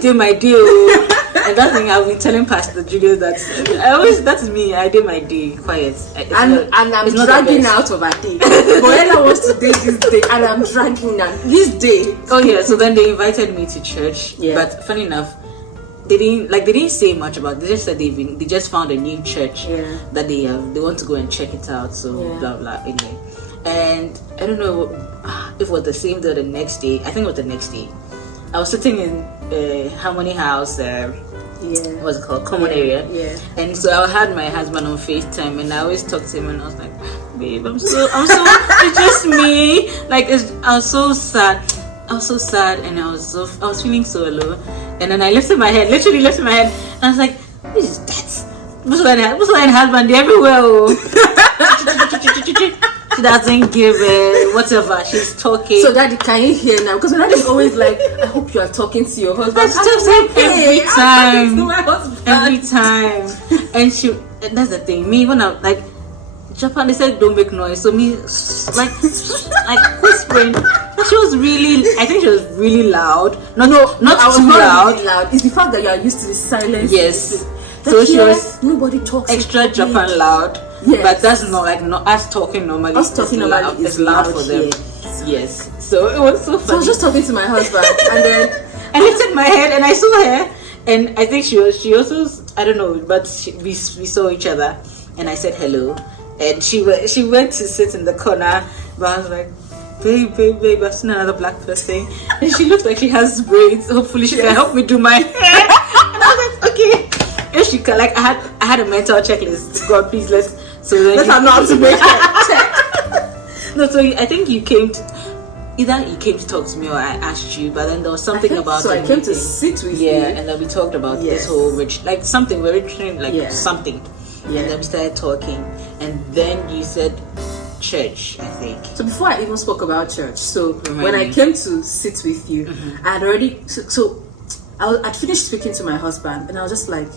do my deal. And that thing I've been telling Pastor Julius that's me. I do my day quiet. And I'm dragging out of a day. Ella wants to date this day, and I'm dragging out this day. Oh yeah. So then they invited me to church. Yeah. But funny enough, they didn't say much about it. They just said they just found a new church that they want to go and check it out. So blah blah anyway. And I don't know if it was the same day or the next day. I think it was the next day. I was sitting in Harmony House. What's it called? Common area. Yeah. And so I had my husband on FaceTime, and I always talk to him, and I was like, babe, I'm so it's just me. Like I was so sad. And I was feeling so alone. And then I literally lifted my head, and I was like, what is that? What's husband? They're everywhere. She doesn't give it, whatever. She's talking. So Daddy, can you hear now? Because Daddy's always like, I hope you are talking to your husband. Every time. And that's the thing. Me, when I'm like, Japan, they said don't make noise. So me, like whispering. I think she was really loud. Not too loud. Really loud. It's the fact that you are used to the silence. Yes. So she was nobody talks extra Japan loud. Yes. But that's not us talking normally. Us talking normally is loud for them. Yes. So it was so funny. So I was just talking to my husband, and then I lifted my head and I saw her, and I think she also, I don't know, but we saw each other, and I said hello, and she went to sit in the corner, but I was like, babe, I've seen another black person, and she looks like she has braids. Hopefully she can help me do my hair. And I was like, okay. If she can, like, I had a mental checklist. God, please let's not to make it. No, so I think you came to talk to me, or I asked you, but then there was something about. So I came to sit with you. Yeah, and then we talked about this whole something very something. Yeah. And then we started talking, and then you said church, I think. So before I even spoke about church, so when I came to sit with you, I had already I'd finished speaking to my husband, and I was just like,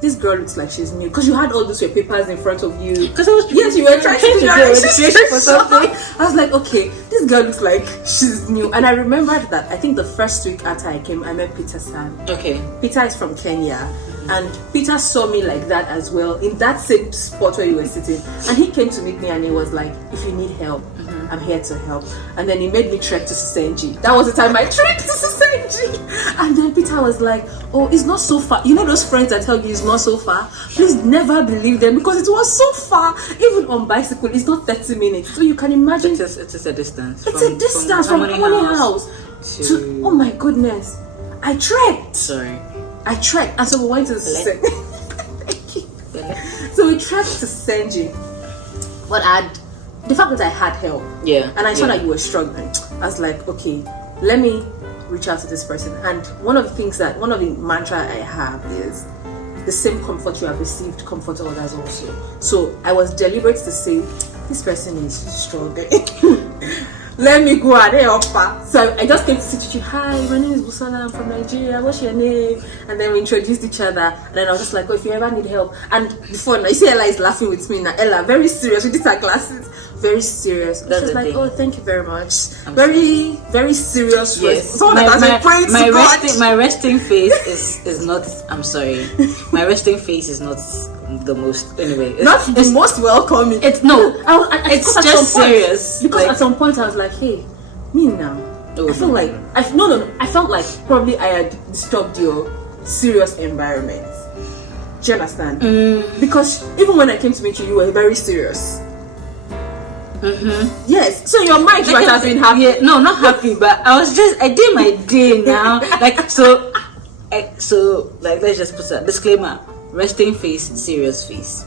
this girl looks like she's new, because you had all those papers in front of you. Because I was you were trying to do a registration for something. I was like, okay, this girl looks like she's new. And I remembered that I think the first week after I came, I met Peter-san. Okay. Peter is from Kenya, and Peter saw me like that as well, in that same spot where you were sitting, and he came to meet me, and he was like, if you need help, I'm here to help. And then he made me trek to Sisenji. That was the time I trekked to Sisenji. And then Peter was like, oh, it's not so far. You know those friends that tell you it's not so far? Please never believe them, because it was so far. Even on bicycle, it's not 30 minutes. So you can imagine. It is a distance. It's a distance from Harmony House to, oh my goodness. I trekked. Sorry. I trekked. And so we went to Sisenji. Thank you. So we trekked to Sisenji. But the fact that I had help, and I saw that you were struggling, I was like, okay, let me reach out to this person. And one of the mantra I have is, the same comfort you have received, comfort others also. So I was deliberate to say, this person is struggling. Let me go and help her. So I just came to sit with you. Hi, my name is Busola. I'm from Nigeria. What's your name? And then we introduced each other. And then I was just like, oh, if you ever need help. And before, now you see Ella is laughing with me now. Ella, very serious. We did her glasses. Very serious. She was like, oh, thank you very much. Very, very serious. Yes. My resting face is not. I'm sorry. My resting face is not the most. Anyway, it's most welcoming. It's it's just serious. Because at some point I was like, hey, me now. I felt like I felt like probably I had disturbed your serious environment. Do you understand? Because even when I came to meet you, you were very serious. Yes. So your mind might have been happy. Yeah, no, not happy, but I did my day now. Let's just put a disclaimer: resting face, serious face.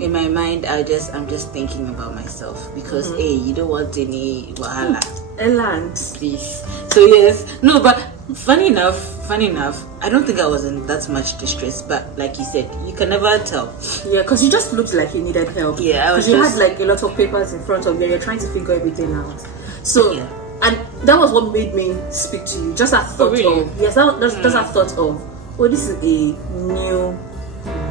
In my mind, I'm just thinking about myself, because you don't want any wahala. Eland, please. So yes, no, but funny enough, I don't think I was in that much distress, but like you said, you can never tell. Yeah, because you just looked like you needed help. Yeah, because you had like a lot of papers in front of you. You're trying to figure everything out. So, and that was what made me speak to you. Just a thought of just a thought of, oh, this is a new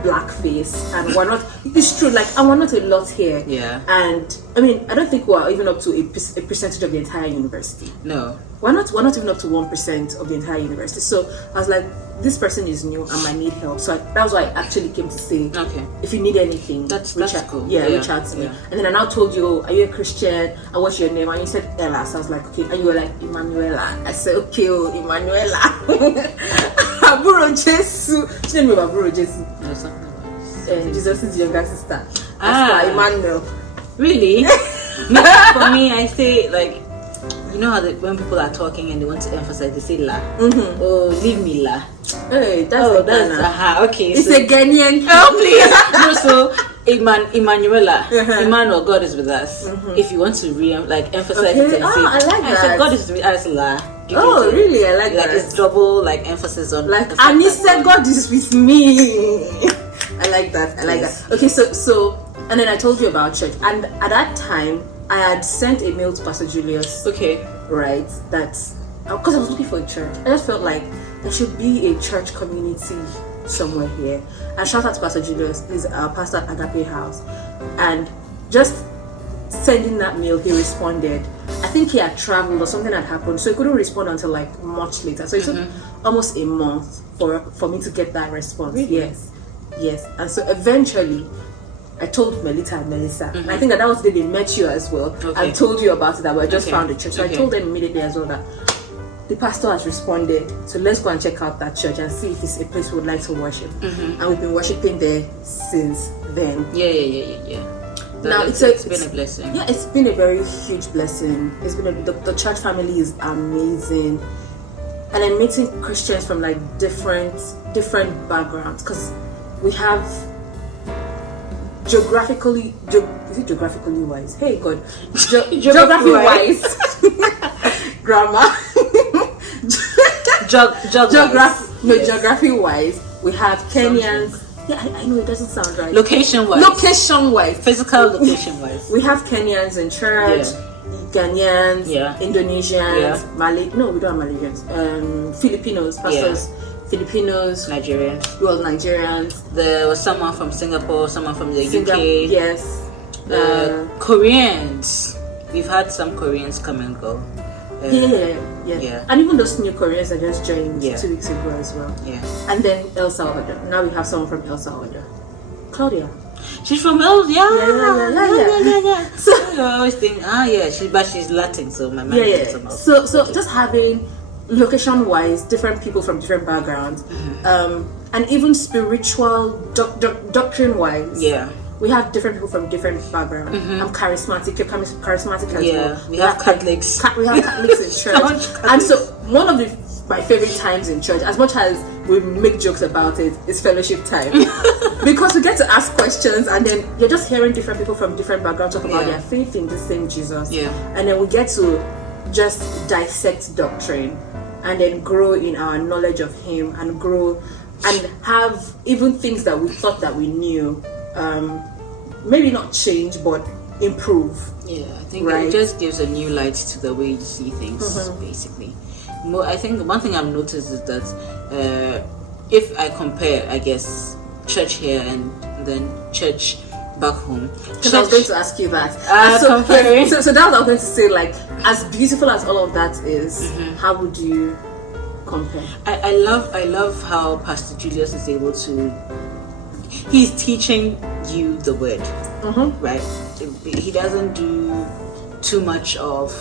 black face, and we're not. It's true, like, and we're not a lot here. Yeah. And I mean, I don't think we're even up to a percentage of the entire university. No. we're not even up to 1% of the entire university. So I was like, this person is new and might need help. So that was why I actually came to say, okay, if you need anything, that's cool. Yeah, reach out to me. And then I now told you, oh, are you a Christian? And what's your name? And you said Ella. So I was like, okay. And you were like, Emanuela. I said, okay, oh, Emanuela. Aburo Jesu. She didn't know Aburo Jesu. No, something about Jesus' younger sister. Emmanuel. Really? No, for me, I say, like, you know how when people are talking and they want to emphasize, they say la. Oh, leave me la. Hey, that's okay. It's a Ghanaian. Oh, please. No, so Emanuela, Emmanuel, God is with us. If you want to emphasize it and say, I like that. So God is with us, la. Oh, really? I like that. Like it's double emphasis on and he said God is with me. I like that. I like that. Okay, so and then I told you about church, and at that time I had sent a mail to Pastor Julius. Okay. Right. That's because I was looking for a church. I just felt like there should be a church community somewhere here. And shout out to Pastor Julius, he's our pastor at Agape House. And just sending that mail, he responded. I think he had traveled or something had happened, so he couldn't respond until much later. So it took almost a month for me to get that response. Really? Yes. And so eventually I told Melita and Melissa. And I think that was the day they met you as well. I told you about it, that I just found a church. So I told them immediately as well that the pastor has responded. So let's go and check out that church and see if it's a place we would like to worship. And we've been worshiping there since then. Yeah. Now it's been a blessing. Yeah, it's been a very huge blessing. It's been the church family is amazing. And I'm meeting Christians from different backgrounds, because we have geographically wise? Hey God, geography wise, grammar. Geography wise, we have Kenyans. Yeah, I know it doesn't sound right. Location wise, physical location wise. We have Kenyans in church, Ghanaians, Indonesians, No, we don't have Malaysians. Filipinos, pastors. Filipinos, Nigerians. Well, Nigerians. There was someone from Singapore, someone from the UK. Yes. Koreans. We've had some Koreans come and go. Yeah. And even those new Koreans that just joined 2 weeks ago as well. Yeah. And then El Salvador. Now we have someone from El Salvador. Claudia. She's from El Salvador. Yeah. So I always think, she's Latin, so my mind is somehow. So just having location-wise different people from different backgrounds, and even spiritual doctrine-wise. Yeah. We have different people from different backgrounds. I'm charismatic. You're charismatic as well. We have Catholics. We have Catholics in church. And so one of my favorite times in church, as much as we make jokes about it, is fellowship time. Because we get to ask questions, and then you're just hearing different people from different backgrounds talk about their faith in the same Jesus. Yeah. And then we get to just dissect doctrine and then grow in our knowledge of Him, and grow and have even things that we thought that we knew, maybe not change but improve. Yeah, I think it just gives a new light to the way you see things, basically. I think one thing I've noticed is that if I compare, I guess, church here and then church back home. Because I was going to ask you that. So that was what I was going to say. Like, as beautiful as all of that is, how would you compare? I love how Pastor Julius is able to. He's teaching you the word, right? He doesn't do too much of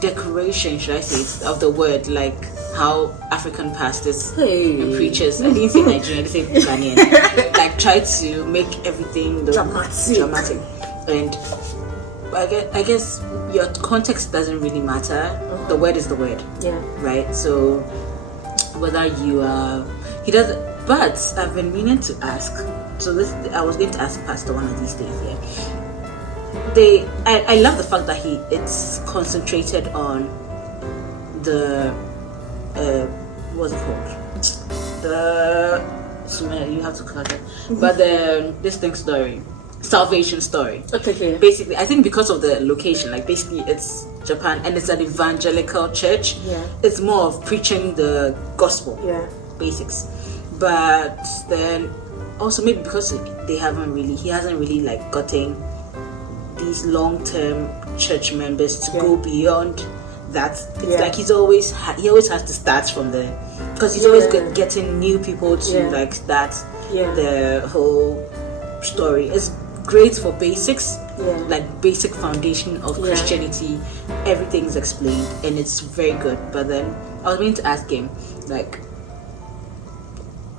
decoration, should I say, of the word, like how African pastors and preachers, I didn't say Nigerian, I didn't say Ghanaian, like try to make everything dramatic. And I guess your context doesn't really matter. The word is the word, right? So whether you are, he doesn't. But I've been meaning to ask. So I was going to ask Pastor one of these days. I love the fact that it's concentrated on the what's it called? You have to cut it. But this thing story, salvation story. Okay. Basically, I think because of the location, like basically it's Japan and it's an evangelical church. Yeah. It's more of preaching the gospel. Yeah. Basics. But then also maybe because he hasn't really like gotten these long-term church members to go beyond that. It's like he always has to start from there, because he's always getting new people to like start the whole story. It's great for basics, like basic foundation of Christianity. Everything's explained and it's very good. But then I was going to ask him, like,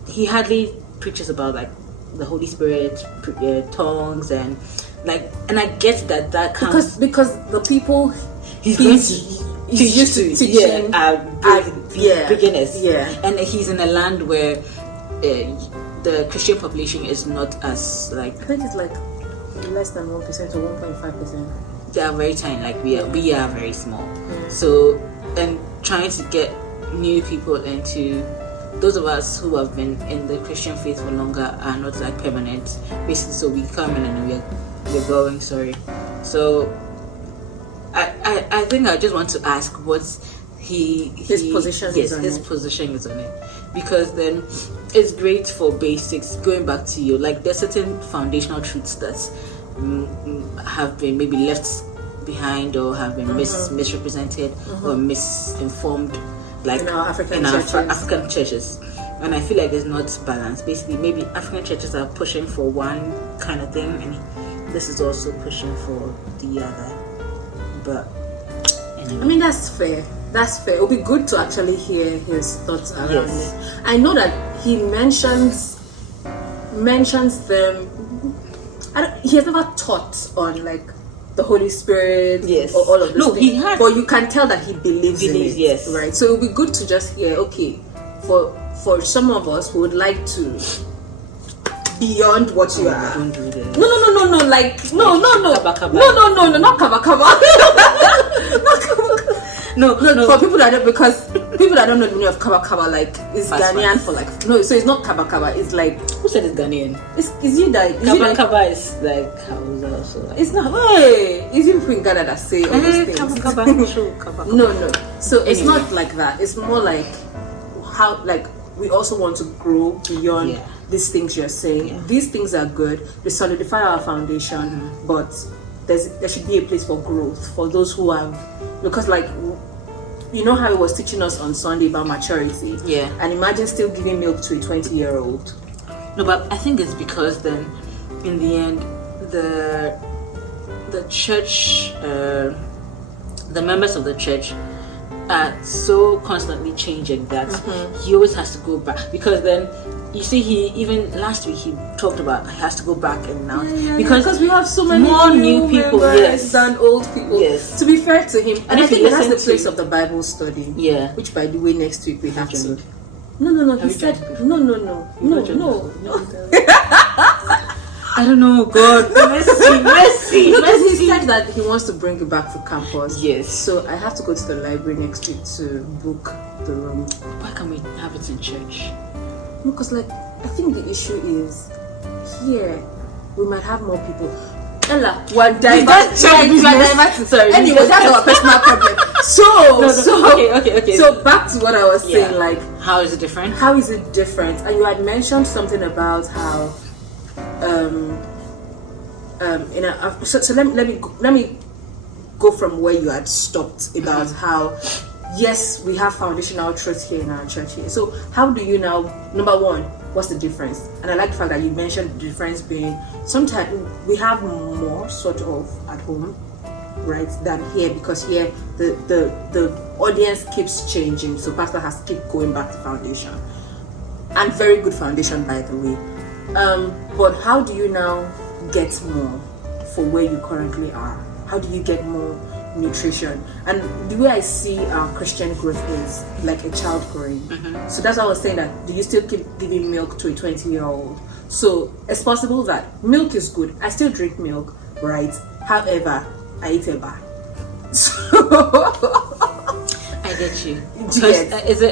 he hardly preaches about like the Holy Spirit, tongues, and like, and I get that counts because the people he's used to teaching beginners, and he's in a land where the Christian population is not as like, I think it's like less than 1% or 1.5%. They are very tiny. Like we are very small. So, and trying to get new people into, those of us who have been in the Christian faith for longer are not like permanent, basically. So we come in and we're going. Sorry. So I think I just want to ask what's his position is on it, because then it's great for basics. Going back to you, like there's certain foundational truths that have been maybe left behind or have been misrepresented or misinformed, like in our African churches. And I feel like there's not balance. Basically, maybe African churches are pushing for one kind of thing, and this is also pushing for the other. But anyway. I mean, that's fair. It would be good to actually hear his thoughts around it. I know that he mentions them. He has never taught on like the Holy Spirit or all of those things. He has, but you can tell that he believes in it. Yes, right. So it would be good to just hear. Okay, for some of us who would like to beyond what you are. Don't do that. No. Like no. Not kaba. Not kaba. No. For people that don't, because people that don't know the meaning of kaba, like it's Ghanaian for like no. So it's not kaba. It's like, who said it's Ghanaian? Is you that kaba is like Hausa also. Like, it's not. Hey, it's you in Ghana that say all these things. Kaba. No. So it's not like that. It's more like how, like, we also want to grow beyond these things you're saying. These things are good. They solidify our foundation, but there should be a place for growth for those who have, because like, you know how he was teaching us on Sunday about maturity, and imagine still giving milk to a 20-year-old. No, but I think it's because then in the end the church, the members of the church are so constantly changing that he always has to go back, because then you see, he even last week he talked about he has to go back and now because we have so many more new people than old people. To be fair to him, and I think that's the place of the Bible study. Which, by the way, next week we have to. No. He said no. I don't know, God. Mercy. He said that he wants to bring it back to campus. Yes. So I have to go to the library next week to book the room. Why can't we have it in church? Because like, I think the issue is here we might have more people. Ella, we're diverting. Sorry. Anyway, that's our personal problem. Okay. So back to what I was saying, like, how is it different? And you had mentioned something about how so let me go from where you had stopped about how yes, we have foundational truths here in our church here. So how do you now, number one, what's the difference? And I like the fact that you mentioned the difference being sometimes we have more sort of at home, right, than here, because here the audience keeps changing, so pastor has to keep going back to foundation, and very good foundation, by the way. But how do you now get more for where you currently are? How do you get more nutrition? And the way I see our Christian growth is like a child growing. So that's why I was saying that, do you still keep giving milk to a 20-year-old? So it's possible that milk is good. I still drink milk, right? However, I eat a bar. So I get you.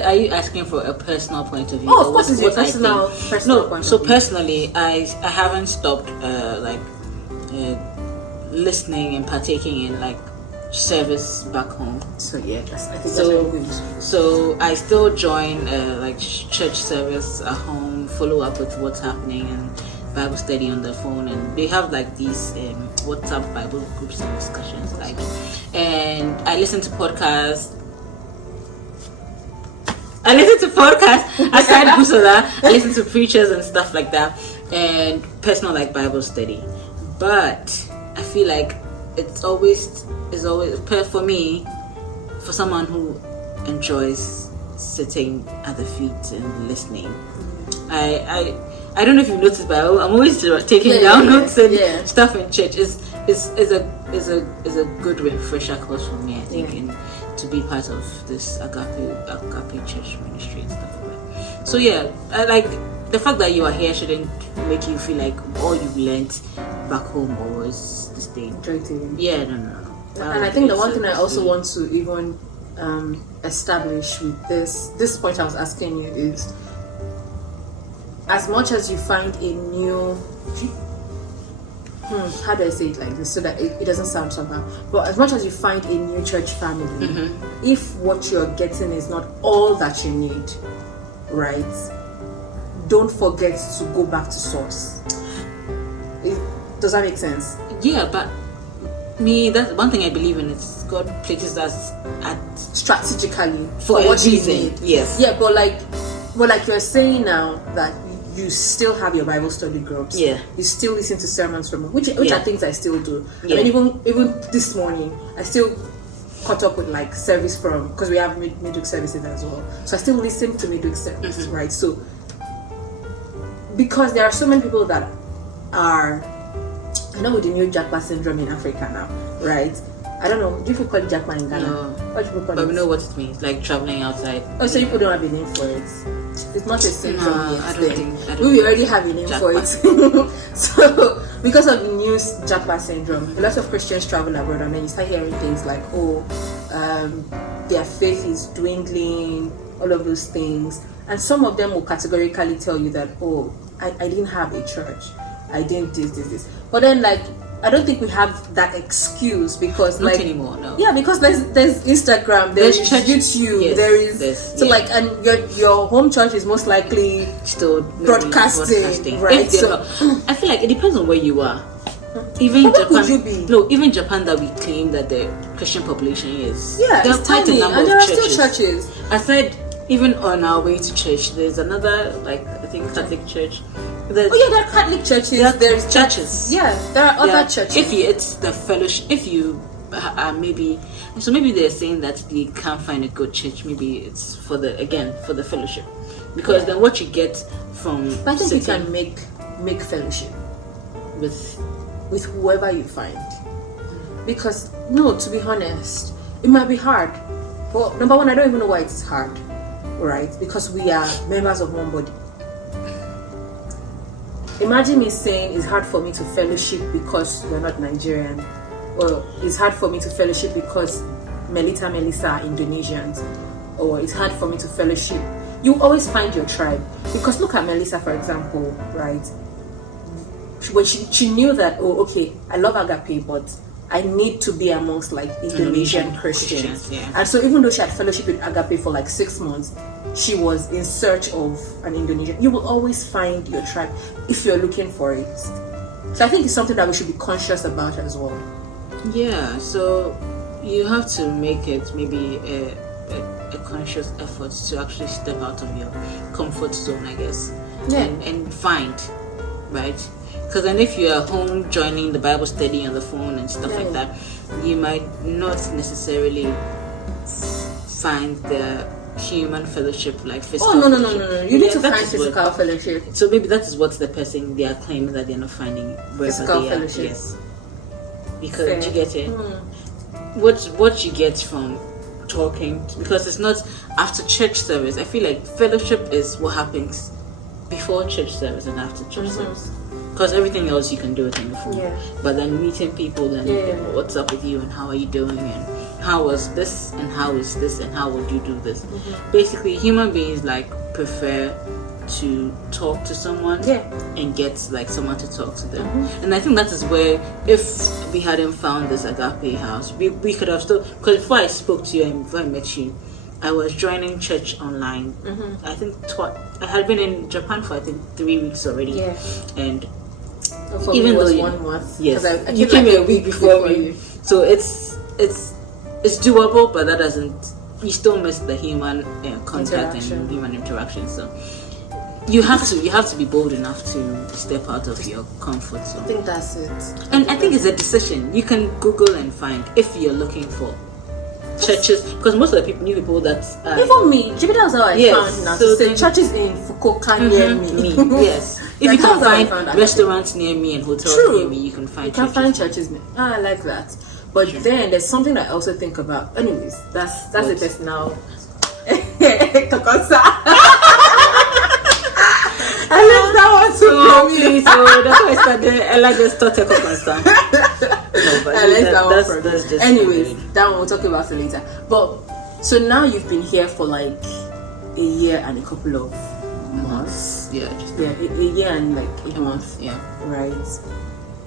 Are you asking for a personal point of view? Oh, of course, it's your personal point of view. So personally, I haven't stopped listening and partaking in like service back home. So yeah, I think that's very good. So I still join like church service at home, follow up with what's happening and Bible study on the phone, and they have like these WhatsApp Bible groups and discussions, like, and I listen to podcasts. Aside Busala, I listen to preachers and stuff like that, and personal like Bible study. But I feel like it's always for me, for someone who enjoys sitting at the feet and listening. I don't know if you've noticed, but I'm always taking down notes and stuff in church. Is a good refresher course for me, I think, and to be part of this agape church ministry and stuff like that. So I like the fact that you are here shouldn't make you feel like all you've learned back home was this thing. Yeah, no. And I think the one thing I also want to even establish with this point I was asking you is, as much as you find a new how do I say it like this so that it doesn't sound somehow, but as much as you find a new church family, if what you're getting is not all that you need, right, don't forget to go back to source. Does that make sense? Yeah, but me, that's one thing I believe in, is God places us at strategically for what you need. Yes. Yeah, but like you're saying now that you still have your Bible study groups. Yeah. You still listen to sermons from which are things I still do. Yeah. I mean, even this morning, I still caught up with like service from, because we have midweek services as well. So I still listen to midweek services, right? So because there are so many people that are, I know with the new Jackpot syndrome in Africa now, right? I don't know. Do you call it Jackpot in Ghana? No. What do you call it? But we know what it means, like traveling outside. Oh, so people don't have a name for it. It's not a syndrome yet. I don't think we already have a name for it. So, because of the new Jackpot syndrome, a lot of Christians travel abroad, and then you start hearing things like, their faith is dwindling, all of those things. And some of them will categorically tell you that, I didn't have a church. I didn't this. But then, like, I don't think we have that excuse, because not anymore. No. Yeah, because there's Instagram, there's YouTube, like, and your home church is most likely still broadcasting, right? So I feel like it depends on where you are. Even Japan, even Japan, that we claim that the Christian population is, there's quite a number of churches. Still churches. Aside, even on our way to church, there's another, like, I think Catholic church. There are Catholic churches. There's churches. Yeah, there are other churches. It's the fellowship. If you maybe they're saying that they can't find a good church. Maybe it's for the fellowship, because then what you get from. But I think you can make fellowship with whoever you find. Because to be honest, it might be hard. But number one, I don't even know why it's hard, right? Because we are members of one body. Imagine me saying it's hard for me to fellowship because we're not Nigerian, or it's hard for me to fellowship because Melissa are Indonesians, or it's hard for me to fellowship. You always find your tribe, because look at Melissa, for example, right? When she knew that, I love agape, but I need to be amongst like Indonesian Christians. And so even though she had fellowship with agape for like 6 months, she was in search of an Indonesian. You will always find your tribe if you're looking for it. So I think it's something that we should be conscious about as well. Yeah, so you have to make it maybe a conscious effort to actually step out of your comfort zone, I guess. Yeah. And find, right? Because then if you're home joining the Bible study on the phone and stuff like that, you might not necessarily find the human fellowship, like physical. No. You need to find physical fellowship. So maybe that is what the person, they are claiming that they're not finding physical fellowship. Yes. Because you get it. What you get from talking, because it's not after church service. I feel like fellowship is what happens before church service and after church service. Because everything else you can do it on the phone. But then meeting people and what's up with you and how are you doing and how was this and how is this and how would you do this. Basically, human beings like prefer to talk to someone and get like someone to talk to them. And I think that is where, if we hadn't found this agape house, we could have still, because before I spoke to you and before I met you, I was joining church online. I think I had been in Japan for 3 weeks already, and Even though 1 month. Yes, you came a week before me. So it's doable, but that doesn't. You still miss the human contact and human interaction. So you have to be bold enough to step out of your comfort zone. I think that's it. And I think it's a decision. You can Google and find if you're looking for churches, because most of the new people that even me, maybe that's how I found now. So say churches in Fukuoka near me. Yes, if you can find restaurants near me and hotels near me, you can find. You can find churches. I like that. But then there's something that I also think about. Anyways, that's a personal. I left that one too. Please, that's why I started. I like this thought concern. No, but that's just anyways, that one we'll talk about it later. But so now you've been here for like a year and a couple of months. Yeah, a year and like 8 months. Yeah, right.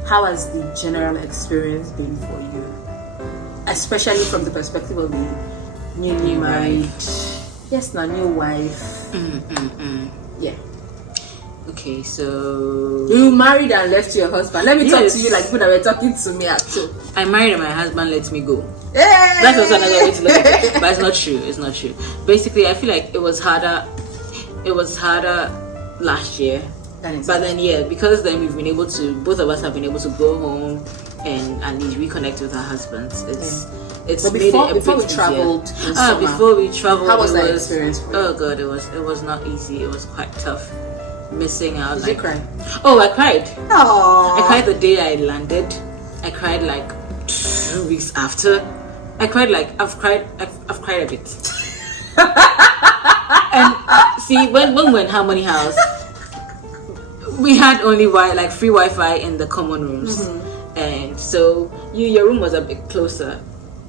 How has the general experience been for you, especially from the perspective of the newly married? Yes, now new wife. Yeah. Okay, so you married and left your husband. Let me talk to you like people that were talking to me too. I married and my husband let me go. Hey! That's also another way to look at it, but it's not true. It's not true. Basically, I feel like it was harder. It was harder last year, but then because then we've been able to. Both of us have been able to go home and reconnect with our husbands. It's but before we traveled. Before we traveled, how was that experience for you? Oh God, it was not easy. It was quite tough. Missing out. Did you cry? Oh, I cried. Aww. I cried the day I landed. I cried like 2 weeks after. I cried like I've cried a bit. And see, when we were in Harmony House, we had only free Wi-Fi in the common rooms, and so your room was a bit closer.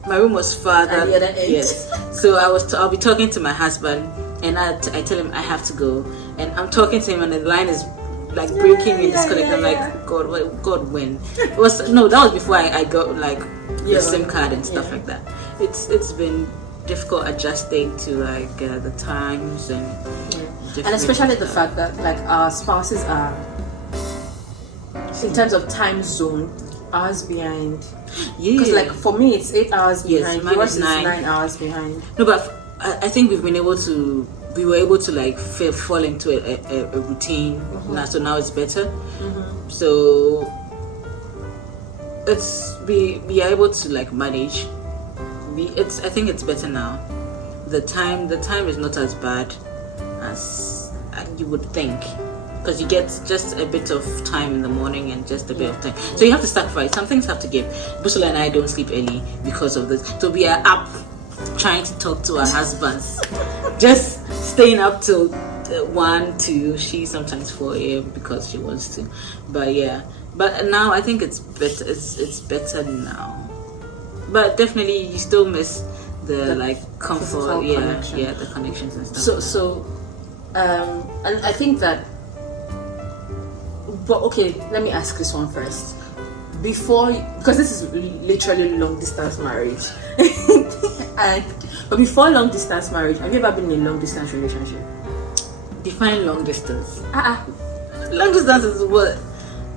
My room was farther. At the other end. Yes. So I'll be talking to my husband, and I tell him I have to go, and I'm talking to him, and the line is like breaking and disconnecting. I'm like, God, when? That was before I got like the SIM card and stuff like that. It's been difficult adjusting to like the times and especially the fact that like our spouses are in terms of time zone hours behind. Because like for me it's 8 hours behind. Yours is 9 hours behind. No, but I think we were able to like fall into a routine. So now it's better. So we are able to like manage. I think it's better now. The time is not as bad as you would think, because you get just a bit of time in the morning and just a bit of time. So you have to sacrifice. Some things have to give. Busula and I don't sleep early because of this. So we are up trying to talk to our husbands, just staying up till 1, 2. She sometimes 4 a.m. because she wants to. But now I think it's better. It's better now. But definitely you still miss the like comfort, the connections and stuff. So and I think that. But okay, let me ask this one first. Because this is literally long distance marriage, but before long distance marriage, have you ever been in a long distance relationship? Define long distance. Long distance is what?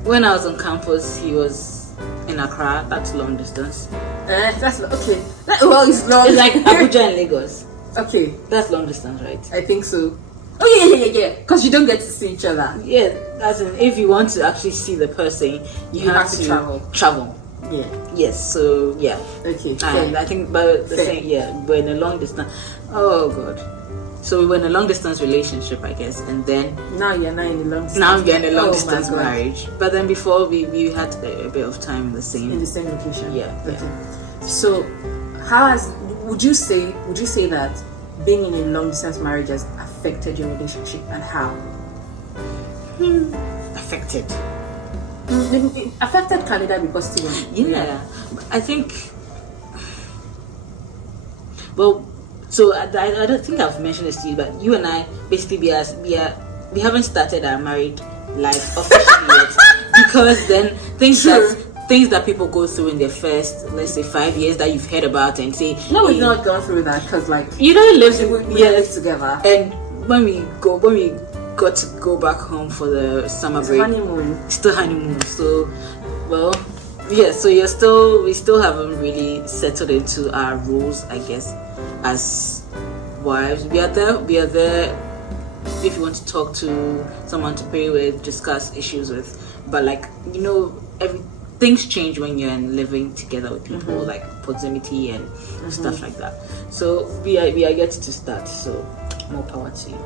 When I was on campus, he was in Accra. That's long distance. That's okay. It's long. It's like Abuja and Lagos. Okay, that's long distance, right? I think so. Oh yeah. Because you don't get to see each other. Yeah, that's if you want to actually see the person, you have to travel. Yeah. Yes. So yeah. Okay. I think, but the same. Yeah, we're in a long distance. Oh God. So we were in a long distance relationship, I guess, and then now you're not in a long distance. Now we're in a long distance marriage. But then before we had a bit of time in the same location. Yeah. Okay. So would you say that being in a long distance marriage has affected your relationship, and how? Affected. Affected Canada because yeah. I think. Well. So I don't think I've mentioned this to you, but you and I basically we haven't started our married life officially yet, because then things that people go through in their first, let's say 5 years that you've heard about and say we've not gone through that, because like you don't live live together, and when we got to go back home for the summer break. Honeymoon. Still honeymoon. So, well, yeah. So we still haven't really settled into our roles, I guess, as wives. We are there. If you want to talk to someone to pray with, discuss issues with, but like, you know, things change when you're living together with people, like proximity and stuff like that. So we are yet to start. So more power to you.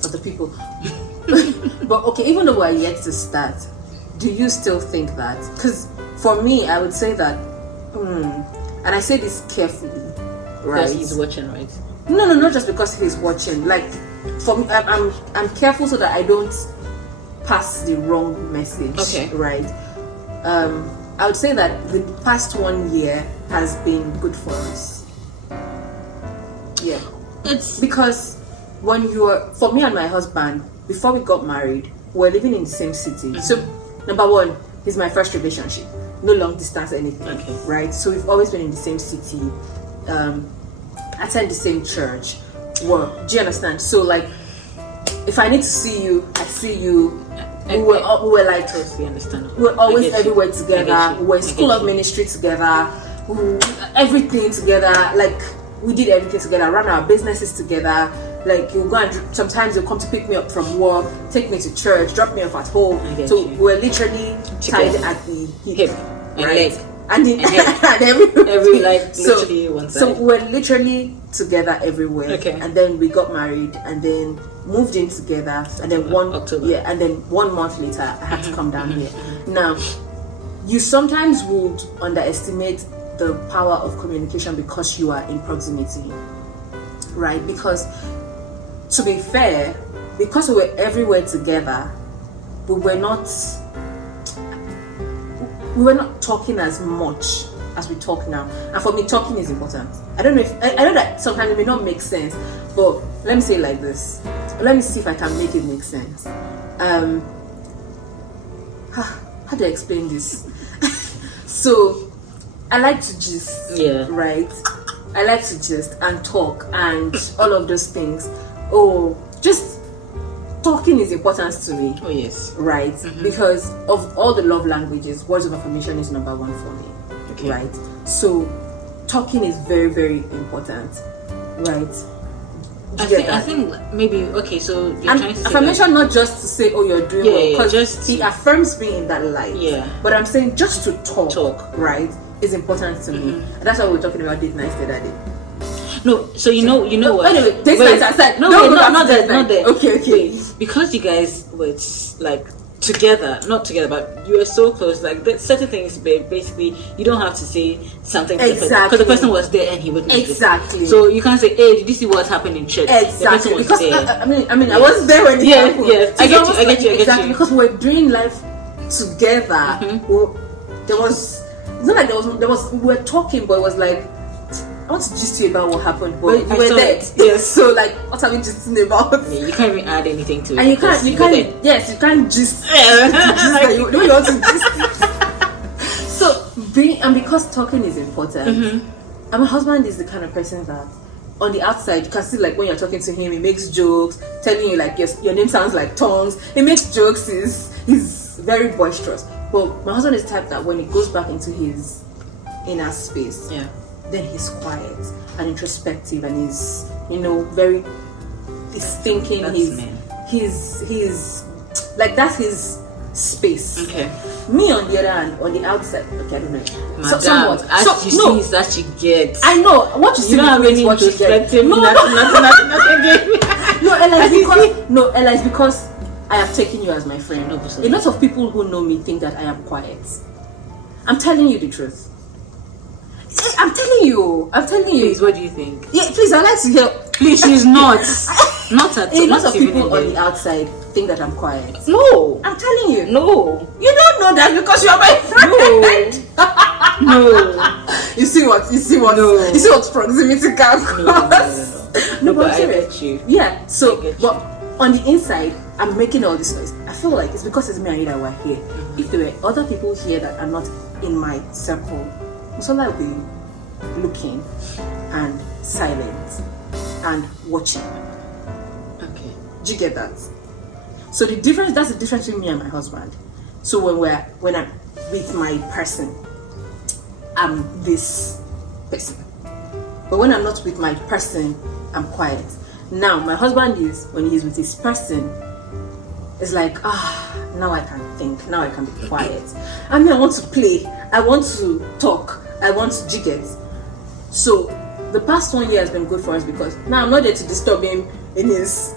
For the people. But okay, even though we're yet to start, do you still think that? Because for me, I would say that, and I say this carefully, right? Because he's watching, right? No, not just because he's watching. Like, for me, I'm careful so that I don't pass the wrong message. Okay. Right. I would say that the past 1 year has been good for us. Yeah. It's because for me and my husband, before we got married, we were living in the same city. So, number one, he's my first relationship. No long distance anything. Okay. Right? So we've always been in the same city. Attend the same church. Well, do you understand? So like, if I need to see you, I see you. We were like, totally understand. We're always everywhere together. We were in school of ministry together. Everything together. Like, we did everything together. Ran our businesses together. Like, you go and sometimes you'll come to pick me up from work, take me to church, drop me off at home. So we're literally tied at the hip, right? And every like literally one side. So we're literally together everywhere. Okay. And then we got married and then moved in together, and then October. Yeah, and then 1 month later I had to come down here. Now, you sometimes would underestimate the power of communication because you are in proximity, right? Because to be fair, because we were everywhere together, we were not talking as much as we talk now. And for me, talking is important. I don't know I know that sometimes it may not make sense, but let me say it like this. Let me see if I can make it make sense. How do I explain this? So I like to gist, right? I like to gist and talk and all of those things. Just talking is important to me. Oh yes. Right? Because of all the love languages, words of affirmation is number one for me. Okay. Right? So talking is very, very important. Right? I think maybe okay. So you're trying to say affirmation, not just to say, "Oh, you're doing well," because he affirms me in that light. Yeah. But I'm saying just to talk, right, is important to me. And that's why we're talking about date nights the other day. No, so you know what? Anyway, date nights aside. No, not there. Okay. Wait, because you guys were like not together, but you were so close. Like certain things, basically, you don't have to say something because the person was there and he witnessed exactly. So you can't say, "Hey, did you see what happened in church?" Exactly. Because I mean, I wasn't there when it happened. Yeah, I get you. Exactly, because we were doing life together. There was. It's not like there was. We were talking, but it was like, I want to gist you about what happened, but you were there. Yes. So like, what are we gisting about? Yeah, you can't even add anything to it. And you can't. Yes, you can't gist. You want to gist. So because talking is important, and my husband is the kind of person that on the outside you can see, like when you're talking to him, he makes jokes, telling you like, yes, your name sounds like tongues. He makes jokes. He's very boisterous. But my husband is the type that when he goes back into his inner space, then he's quiet and introspective, and he's thinking. He's like, that's his space. Okay. Me on the other hand, on the outside, okay, I don't know. Madam, somewhat. As you see is that you get. I know what you see. You don't have any what you get. No, Ella, it's because I have taken you as my friend. A lot of people who know me think that I am quiet. I'm telling you the truth. I'm telling you. Please, what do you think? Yeah, please, I'd like to hear. Please, she's not. Not at all. A lot of people on the outside think that I'm quiet. No. I'm telling you. No. You don't know that because you're my friend. No. You see what? No. You see what proximity can cause? No, but I get you. Yeah. So, but on the inside, I'm making all this noise. I feel like it's because it's me and you that we're here. If there were other people here that are not in my circle, Musola will be looking and silent and watching. Okay. Do you get that? So that's the difference between me and my husband. So when I'm with my person, I'm this person. But when I'm not with my person, I'm quiet. Now my husband is, when he's with his person, it's like, now I can think, now I can be quiet. I mean, I want to play, I want to talk, I want to jig it. So the past 1 year has been good for us because now I'm not there to disturb him in his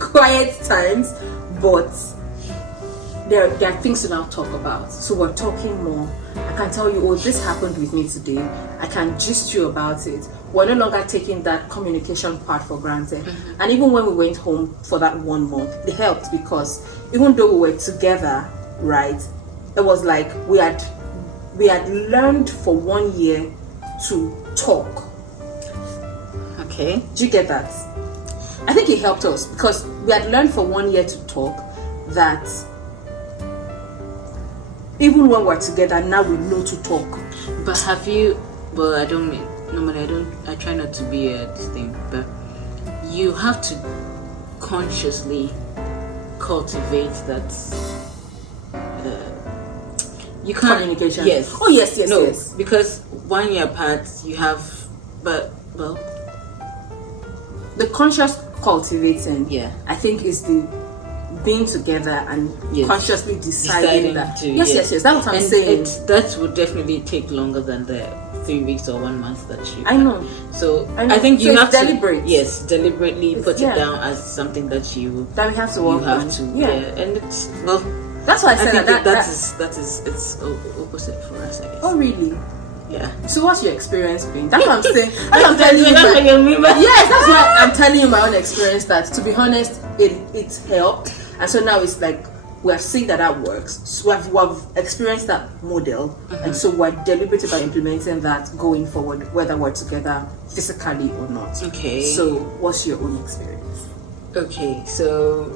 quiet times, but there are things to now talk about. So we're talking more. I can tell you, this happened with me today. I can gist you about it. We're no longer taking that communication part for granted. Mm-hmm. And even when we went home for that 1 month, it helped because even though we were together, right, it was like we had learned for 1 year to talk. Okay. Do you get that? I think it helped us because we had learned for 1 year to talk that even when we're together, now we know to talk. But have you, well, I try not to be this thing, but you have to consciously cultivate that you can't. Communication. Yes. Oh, yes. No, yes. because 1 year apart, you have, but, well. The conscious cultivating, yeah, I think is the being together and consciously deciding that. Yes. That's what I'm saying. That would definitely take longer than the 3 weeks or 1 month that you. I know. So I think you have deliberate. Deliberately put it down as something that we have to work on. And it's that's why I said that is it's opposite for us, I guess. Oh really? Yeah. So what's your experience been? That's what I'm saying. I'm telling you. Yes, that's why I'm telling you my own experience. That to be honest, it helped, and so now it's like we have seen that works. So we've experienced that model, and so we're deliberate about implementing that going forward, whether we're together physically or not. Okay. So what's your own experience? Okay, so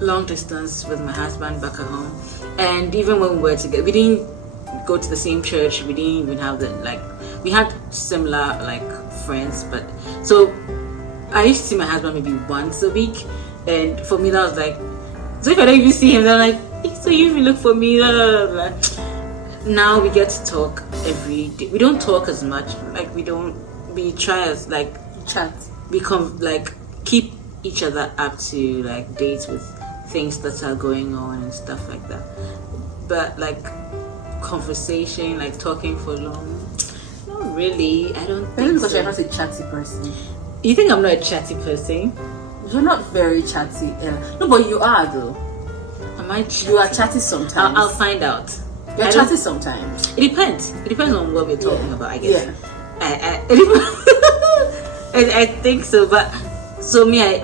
long distance with my husband back at home, and even when we were together, we didn't go to the same church. We didn't even have we had similar friends, but so I used to see my husband maybe once a week, and for me that was like, so if I don't even see him, then I'm like, so you even look for me, blah, blah, blah. Now we get to talk every day. We don't talk as much, we try as chat, keep each other up to dates with things that are going on and stuff like that, but conversation, talking for long, not really. I don't think because so. you're not a chatty person. You think I'm not a chatty person? You're not very chatty. No, but you are though. Am I chatty? You are chatty sometimes. I'll find out. You're chatty sometimes. It depends on what we're talking about, I guess. Yeah. I think so, but so me, I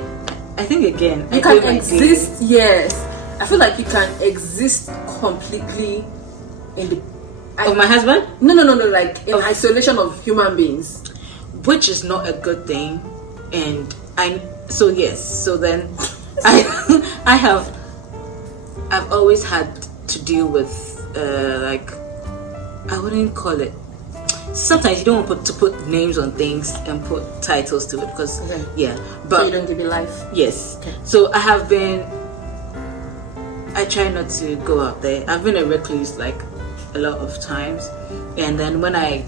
think again, you can exist. Yes, I feel like you can exist completely of my husband? No, in isolation of human beings, which is not a good thing. And so then I've always had to deal with I wouldn't call it, sometimes you don't want to put names on things and put titles to it because but so you don't give it life. Yes. Okay. So I try not to go out there. I've been a recluse a lot of times, and then when I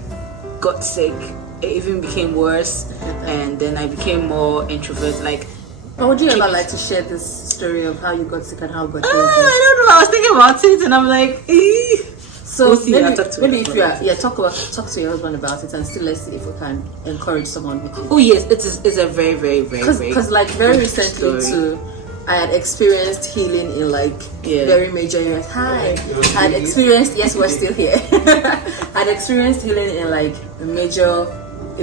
got sick, it even became worse, and then I became more introvert. Would you ever like to share this story of how you got sick and how God healed you? I don't know. I was thinking about it, and I'm like, So maybe if you talk to your husband about it, and still let's see if we can encourage someone with it. Oh yes, it's a very very very because very recently too, I had experienced healing in very major areas. Hi, I had experienced. Yes, we're still here. I'd experienced healing in a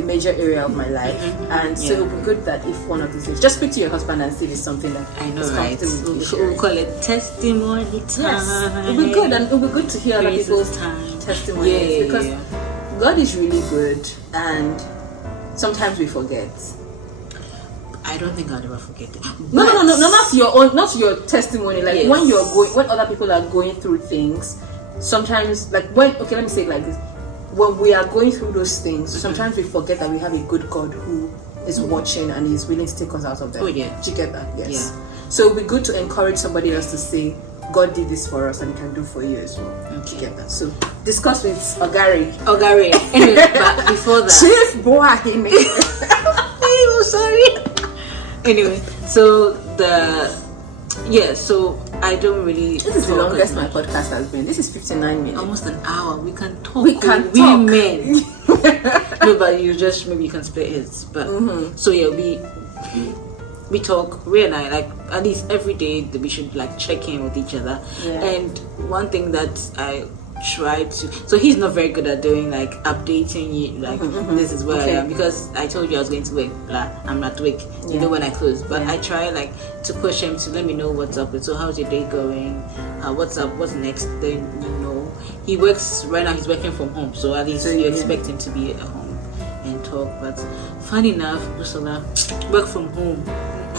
major area of my life, and so it would be good that if one of these days, just speak to your husband and see if it's something that I know, right? We'll call it testimony time. Yes, it'll be good, and it'll be good to hear other people's testimonies because God is really good, and sometimes we forget. I don't think I'll ever forget it. No, not your own, not your testimony. When other people are going through things, sometimes let me say it like this. When we are going through those things, sometimes we forget that we have a good God who is watching and is willing to take us out of them. Oh yeah. Do you get that? Yes. Yeah. So it would be good to encourage somebody else to say, God did this for us and He can do for you as well. Okay. Do you get that? So discuss with Ogari. Anyway, but before that, Chief boy. I'm sorry. Anyway, so so I don't really. This is the longest my podcast has been. This is 59 minutes. Almost an hour. We can talk. Women. No, but maybe you can split his. But so yeah, we talk. Ray and I, like, at least every day that we should like check in with each other. Yeah. And one thing that I try to, so he's not very good at doing like updating you, like this is where I am, because I told you I was going to work, I'm not work, you know, when I close, but I try like to push him to let me know what's up with, so how's your day going, what's up, what's next, then you know, he works, right now he's working from home, so at least you expect him to be at home and talk. But funny enough, Ursula, work from home.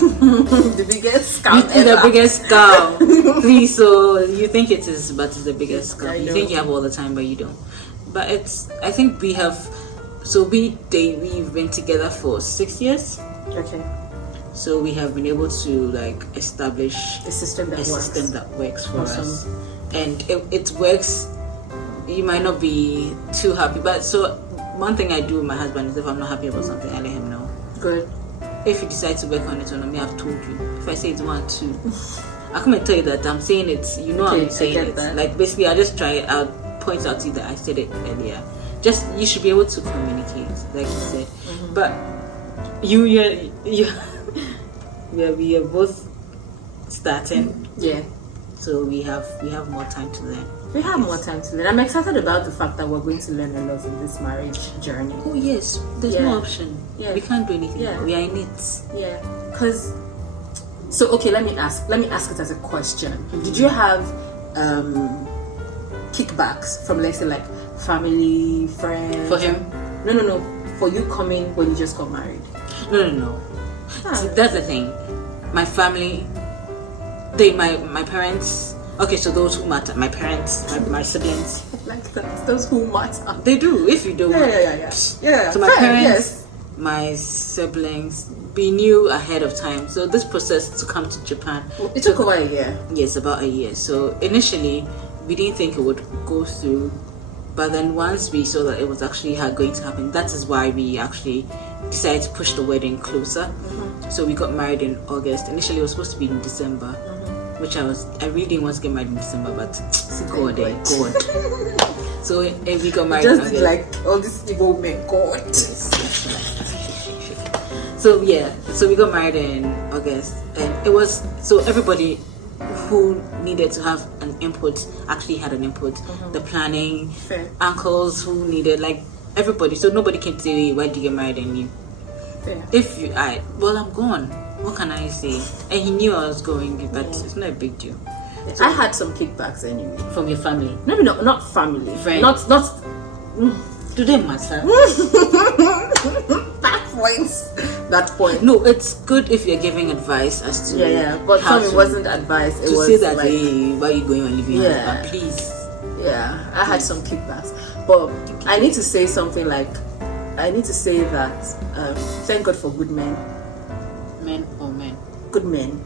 The biggest scam ever. The biggest scam. Please, so you think it is, but it's the biggest scam. You think you have all the time, but you don't. But I think we have, so we've been together for 6 years. Okay. So we have been able to like establish a system that works for us. And it works. You might not be too happy, but so one thing I do with my husband is if I'm not happy about something, I let him know. Good. If you decide to work on it on me, I've told you. If I say it's 1, 2, I come and tell you that I'm saying it. You know, I'm saying it. That. Like basically, I just try it out, point out to you that I said it earlier. Just you should be able to communicate, like you said. But we are both starting. Yeah. So we have more time to learn. We have more time to learn. I'm excited about the fact that we're going to learn a lot in this marriage journey. Oh yes, there's no option. Yeah. We can't do anything. Yeah. We are in it. Yeah. Cause so okay, let me ask it as a question. Did you have kickbacks from, let's say, like family, friends? For him? No. For you coming when you just got married? No. See, that's the thing. My family, my parents. Okay, so those who matter, my parents, my siblings. Like that, those who matter. They do, if you don't. Yeah. So my parents, my siblings, we knew ahead of time. So this process to come to Japan, it took over a year. Yes, about a year. So initially, we didn't think it would go through, but then once we saw that it was actually going to happen, that is why we actually decided to push the wedding closer. So we got married in August. Initially, it was supposed to be in December. Which I really didn't want to get married in December, but God. So we got married. Just like all these evil men, God. Yes. So we got married in August, and it was so everybody who needed to have an input actually had an input. The planning, uncles who needed, like everybody. So nobody can say, "Why did you get married?" And you, I'm gone. What can I say? And he knew I was going, but it's not a big deal. So I had some kickbacks anyway. From your family? No, not family. Friends? Not. Do they matter? That point. No, it's good if you're giving advice as to but for me it wasn't advice. It was say that like, hey, why are you going and leaving your husband? Please. Yeah, I had some kickbacks, but I need to say something like, I need to say that thank God for good men. Men or men? Good men,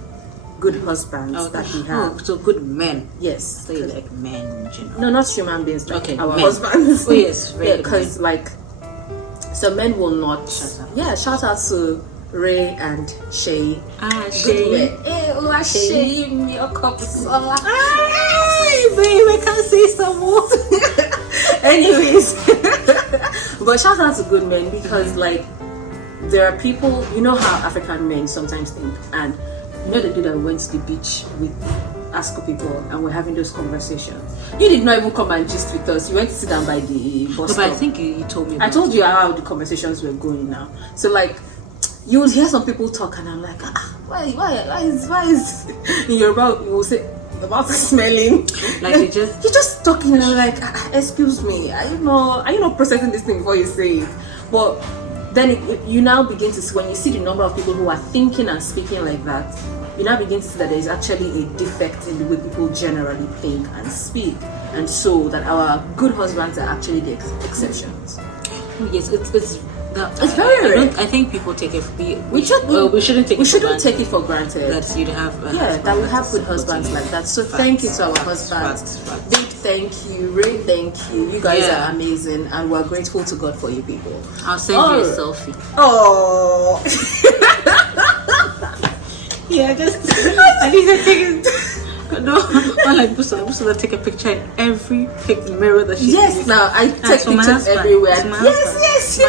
good husbands that we have. So good men. Yes. So you like men in general? No, not human beings. Like our men. husbands. Oh yes, because like some men will not. Shout out to Ray and Shay. Shay. Shay, your cup of soda. Babe, I can't say some more. Anyways, but shout out to good men because like. There are people, you know how African men sometimes think, and you know the day that we went to the beach with ASCO people and we're having those conversations. You did not even come and gist with us. You went to sit down by the bus stop. But I think you told me. I told you how the conversations were going now. So like, you will hear some people talk and I'm like, why is in Yoruba you will say about smelling? Like you're just talking and I'm like, excuse me, are you not processing this thing before you say it? But then you now begin to see, when you see the number of people who are thinking and speaking like that, you now begin to see that there is actually a defect in the way people generally think and speak, and so that our good husbands are actually the exceptions. Yes, it's It's very rare. I think people take it. We shouldn't take it for granted that you'd have. That we have good husbands like that. So thank you to our husbands. Big thank you, Ray. Thank you. You guys are amazing, and we're grateful to God for you people. I'll send you a selfie. Oh. Yeah, I need to take it. No, I like Busa take a picture in every mirror that she sees. Now I take pictures everywhere. Yes.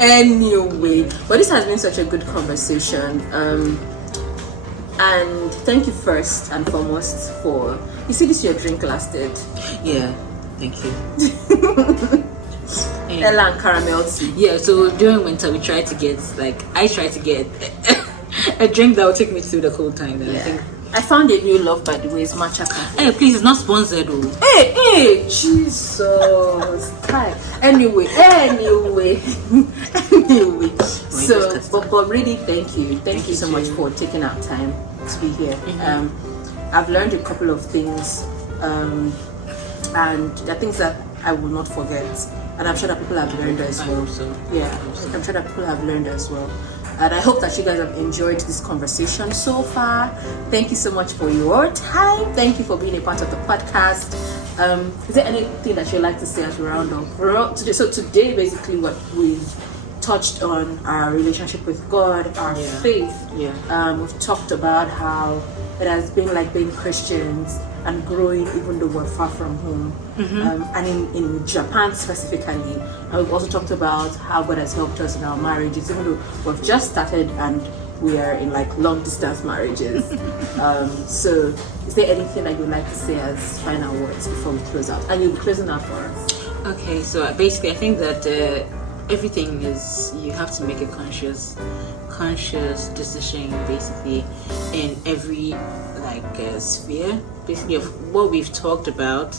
Anyway, but this has been such a good conversation. And thank you first and foremost for this your drink lasted. Yeah, thank you. Ella and caramel tea. Yeah, so during winter I try to get a drink that will take me through the cold time. And I think I found a new love, by the way. It's matcha coffee. Hey, please, it's not sponsored though. Hey, Jesus. Anyway. So, but really, thank you so much for taking our time to be here. I've learned a couple of things, and there are things that I will not forget, and I'm sure that people have learned as well. I'm sure that people have learned as well. And I hope that you guys have enjoyed this conversation so far. Thank you so much for your time. Thank you for being a part of the podcast. Is there anything that you'd like to say as we round up? So today, basically, what we've touched on our relationship with God, our faith. We've talked about how it has been like being Christians and growing even though we're far from home. And in Japan specifically. And we've also talked about how God has helped us in our marriages, even though we've just started and we are in like long distance marriages. So is there anything that you'd like to say as final words before we close out? And you'll be closing out for us. Okay, so basically I think that everything is, you have to make a conscious decision basically in every sphere basically of what we've talked about.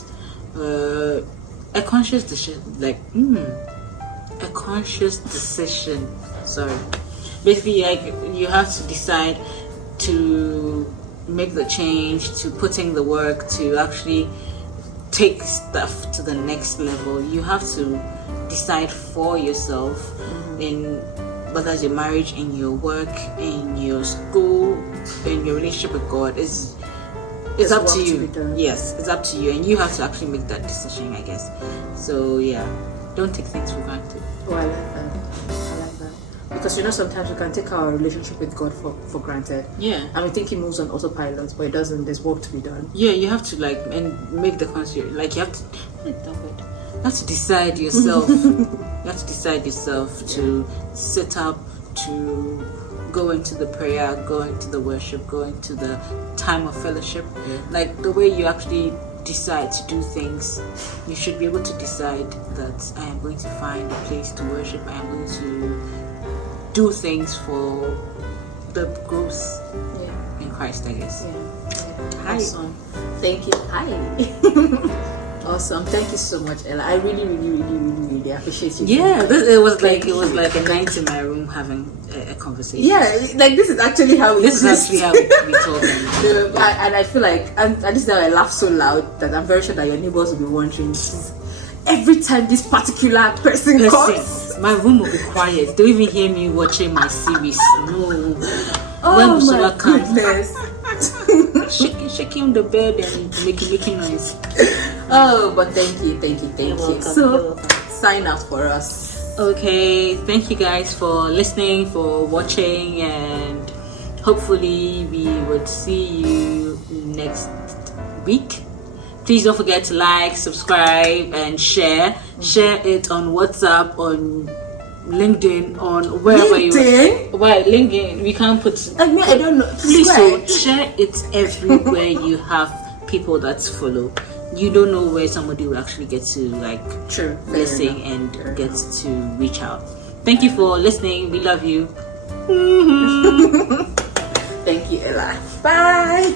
A conscious decision, basically you have to decide to make the change, to put in the work, to actually take stuff to the next level. You have to decide for yourself in whether it's your marriage, in your work, in your school, in your relationship with God. It's up to you. Yes, it's up to you, and you have to actually make that decision, I guess. So don't take things for granted. Oh, I like that. Because sometimes we can take our relationship with God for granted. Yeah. And we think He moves on autopilot, but it doesn't. There's work to be done. Yeah, you have to and make the conscious. You have to decide yourself. You have to decide yourself to sit up, to go into the prayer, go into the worship, go into the time of fellowship. The way you actually decide to do things, you should be able to decide that I am going to find a place to worship. I am going to do things for the growth in Christ, I guess. Hi. Awesome. Thank you. Hi. Awesome. Thank you so much, Ella. I really, really, really, really, really appreciate you. Yeah, it was like a night in my room having a conversation. Yeah, this is actually how we talk. And I feel like, and this is how I laugh so loud that I'm very sure that your neighbors will be wondering, every time this particular person comes, my room will be quiet. Don't even hear me watching my series. No. Oh my goodness. Shaking the bed and making noise. Oh, but thank you. So, sign out for us. Okay, thank you guys for listening, for watching, and hopefully we would see you next week. Please don't forget to like, subscribe, and share. Share it on WhatsApp, on LinkedIn, on wherever LinkedIn? LinkedIn. We can't put. I don't know. Please, so share it everywhere you have people that follow. You don't know where somebody will actually get to listen and get to reach out. Thank you for listening. We love you. Thank you, Ella. Bye.